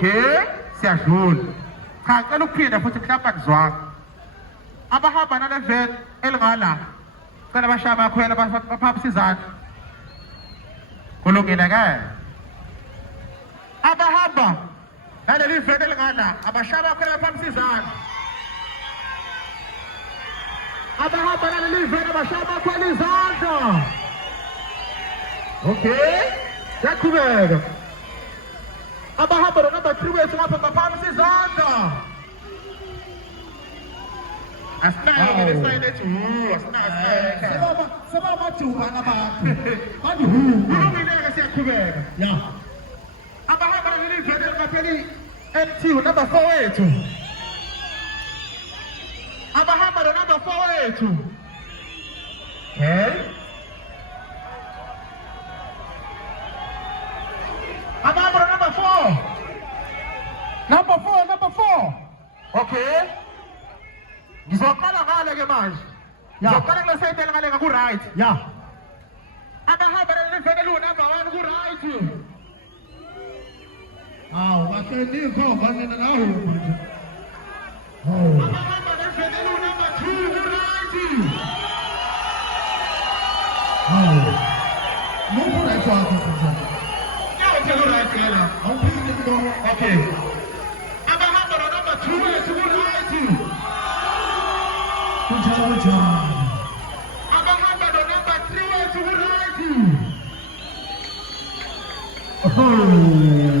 Okay, siyadlula. Cha cela ukuphinde futhi mhlawumbe akuzwanga. Abahamba nale van elingala. Cela bashaya bakhwela baphapha izandla. Kulungile ke? Abahamba naleli van elingala, abashaya bakhwela baphapha izandla. Abahamba naleli van abashaya bakhwela izandla. Okay, yaqhubeka. Abahamba number 3 wethu ngapha baphapha izandla. Asinayo ke lesayini ethi asinayo. Seba majuba bakho. Bathi Kulungile ke siyaqhubeka. Ya. Abahamba naleli van elingapheleli MT number 4 wethu. Abahamba number 4 wethu. Okay. Abahamba number 4. Number 4. Okay. Ngizoqala ngale ke manje. Ngizoqala kule side ngale ngaku right. Ya. Abahamba naleli van number 1 ku right. Awu, bahleli khomba nina nawe. Abahamba naleli van number 2 ku right. Awu. Mupho right wakho sisi. Yawo ku right kana. Awuphinde kulo. Okay. Abahamba number 2 wethu ku right. Kunjalo. Abahamba number 3 wethu ku right. Oh.